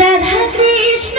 রাধা কৃষ্ণ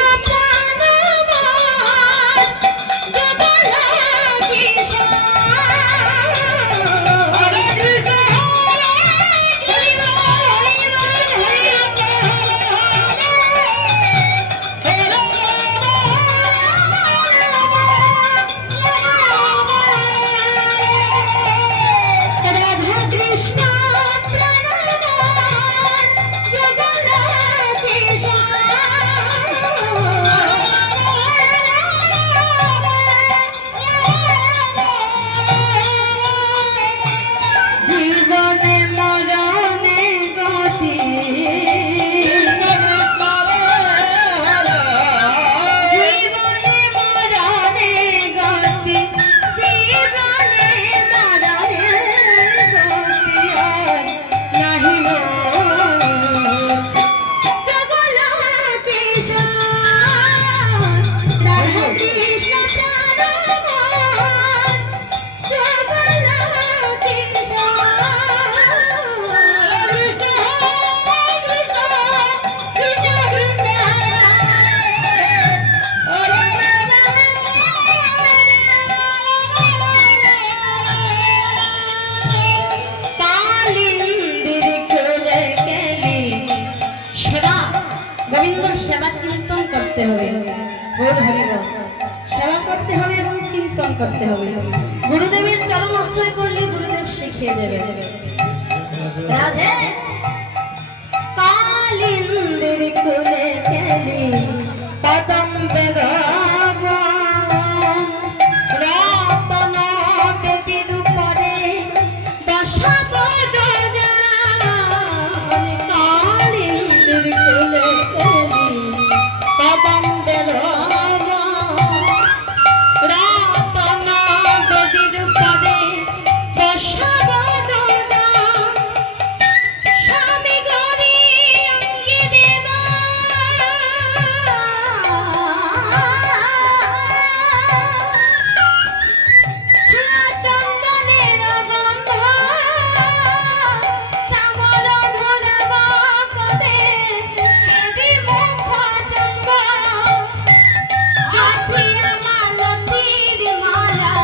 সেবা চিন্তন করতে হবে। সেবা করতে হবে এবং চিন্তন করতে হবে। গুরুদেবের চরণ আশ্রয় করলে গুরুদেব শিখিয়ে দেবে। রাধে কালিন্দির কুলে খেলি পদম বেগাব রতন বেদির উপরে দশাব কালিন্দির কুলে খেলি পদম বেগাব রতন বেদির উপরে দশাব স্বামী গরি অঙ্গি দেবা চন্দনের গন্ধ শ্যামল ধরবা পদে দেবী মুখ চন্দ হাতিয়া মালতীর মালা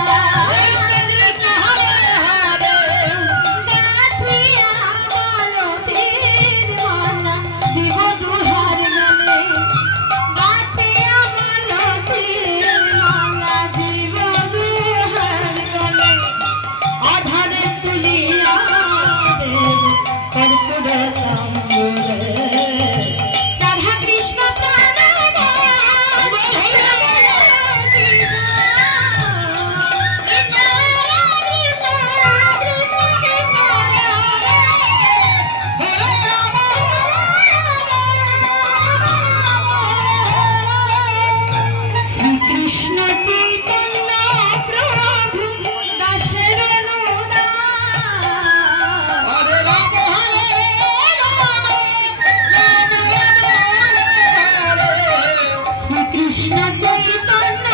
গাথিয়া মালতীর মালা দিব দুহার গলে গাথিয়া মালতীর মালা দিব দুহার গলে আধারে তুলিয়া দেব কর্পূর তাম্বুরে রাধা কৃষ্ণ কৃষ্ণ চৈতন্য প্রভু দাসের কৃষ্ণ চৈতন্য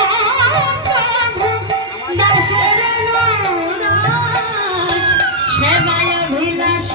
প্রভু দাসের সেবায় অভিলাষ